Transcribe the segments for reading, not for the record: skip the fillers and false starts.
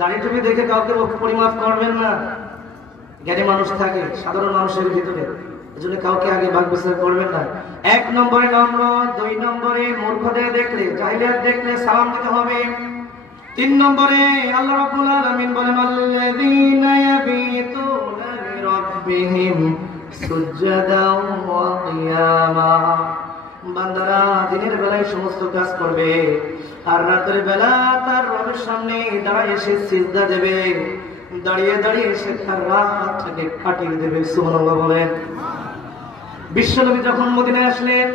দাড়ি টুপি দেখে কাউকে পরিমাপ করবেন না। জ্ঞানী মানুষ থাকে সাধারণ মানুষের ভিতরে, এজন্য কাউকে আগে ভাগ বিচার করবেন না। 1 নম্বরে নম্র, 2 নম্বরে মূর্খদের দেখলে, জাহিলিয়াত দেখলে সালাম দিতে হবে। 3 নম্বরে আল্লাহ রাব্বুল আলামিন বলেন আল্লাযীনা ইয়াবিতুনা লিরাব্বিহিম সুজদাও ওয়া কিয়ামা। বান্দারা দিনের বেলায় সমস্ত কাজ করবে আর রাতের বেলা তার রবের সামনে দাঁড়িয়ে সে সিজদা দেবে, দাঁড়িয়ে দাঁড়িয়ে সে তার রাতটাকে কাটিয়ে দেবে। সুবহানাল্লাহ বলেন। বিশ্বনবী যখন মদিনায় আসলেন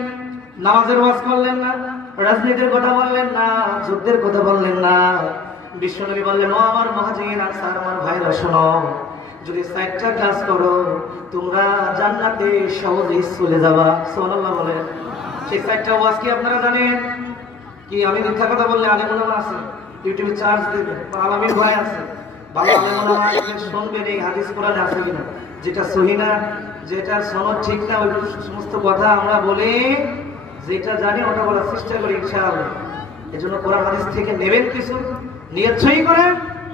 নামাজের ওয়াজ করলেন না, রাজনীতির কথা বললেন না, যুদ্ধের কথা বললেন না। বিশ্বনবী বললেন, ও আমার মুহাজির আনসার আমার ভাইরা শোনো, যদি 4টা কাজ করো তোমরা জান্নাতে সহজেই চলে যাবা। সুবহানাল্লাহ বলেন। সেই 4টা ওয়াজ কি আপনারা জানেন? কি আমি মিথ্যা কথা বললে আলেম ওলামা আছে ইউটিউবে চার্জ দেবে, আলামিন ভাই আছে, ভালো আলেম ওলামা শুনবেন এই হাদিস কোরআনে আছে কিনা, যেটা সহিহ না, যেটা সনদ ঠিক না, ওই সমস্ত কথা আমরা বলি, যেটা জানি ওটা বলার চেষ্টা করি ইনশাআল্লাহ। এজন্য কোরআন হাদিস থেকে নেবেন কিছু, নিয়ত সহি করেন,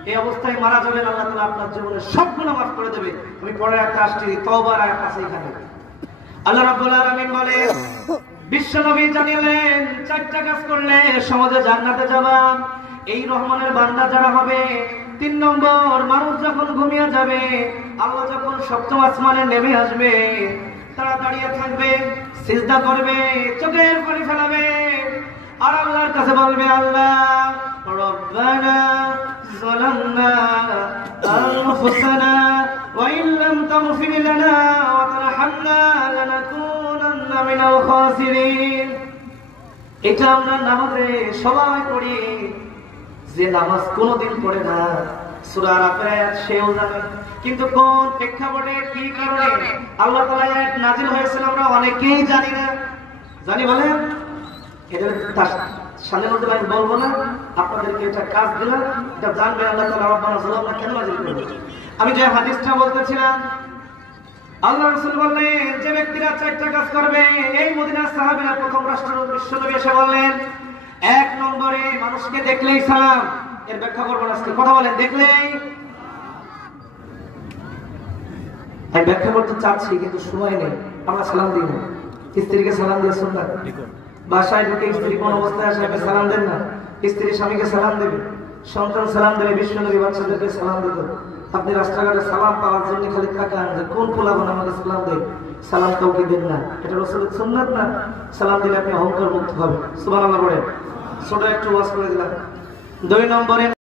এই অবস্থায় মারা যাবেন, আল্লাহ তাআলা আপনার জীবনের সব গুনাহ মাফ করে দেবে। আমি পরে একটা আসছি তওবার আয়াত আছে এখানে। আল্লাহ রাব্বুল আলামিন বলেন, বিশ্বনবী জানিলেন 4টা কাজ করলে সমাজে জান্নাতে যাবা। এই রহমানের বান্দা যারা হবে, 3 নম্বর মানুষ যখন ঘুমিয়ে যাবে, আল্লাহ যখন সপ্তম আসমানে নেমে আসবে, তারা দাঁড়িয়ে থাকবে, সিজদা করবে, চোখের পানি ফেলাবে আর আল্লাহর কাছে বলবে, আল্লাহ রব্বানা যালামনা আনফুসানা ওয়া ইল্লাম তাগফির লানা ওয়া তারহামনা লানাকুনান্না মিনাল খাসিরিন। এটা আমরা নামাজে সবাই পড়ি, যে নামাজ কোনোদিন পড়ে না সূরা আরাফের আয়াত সেও জানে, কিন্তু কোন প্রেক্ষাপটে কি কারণে আল্লাহ তাআলা আয়াত নাযিল হয়েছিল আমরা অনেকেই জানি না। জানি বলেন, এটা সামনের মধ্যে আমি বলবো না, আপনাদেরকে এটা কাজ দিলাম, এটা জানবেন আল্লাহ তাআলা রব্বানা যালামনা কেন নাযিল করলেন। আমি যে হাদিসটা বলতেছিলাম, আল্লাহ রাসূল বললেন যে ব্যক্তিরা 4টা কাজ করবে, এই মদিনার সাহাবীরা প্রথম রাষ্ট্রদূত বিশ্বনবী এসে বললেন, 1 নম্বরে মানুষকে দেখলেই সালাম। এর ব্যাখ্যা করব আজকে, কথা বলেন, দেখলেই। আমি ব্যাখ্যা করতে চাচ্ছি কিন্তু সময় নেই, আমরা সালাম দিই না। স্ত্রীকে সালাম দিয়ে সুন্নাত, বাসায় ঢুকে স্ত্রী কোন অবস্থায় আসে আপনি সালাম দেন না, স্ত্রী স্বামীকে সালাম দেবে, সন্তান সালাম দেবে, বিশ্বনবী বাচ্চাদেরকে সালাম দিত। আপনি রাস্তাঘাটে সালাম পাওয়ার জন্য খালি তাকান যে কোন পোলাপান আমাকে সালাম দেয়, সালাম কাউকে দেন না, এটা রাসূলের সুন্নাত না। সালাম দিলে আপনি অহংকার মুক্ত হবেন। সুবহানাল্লাহ বলেন। ছোট একটু ওয়াজ করে দিলাম। 2 নম্বরে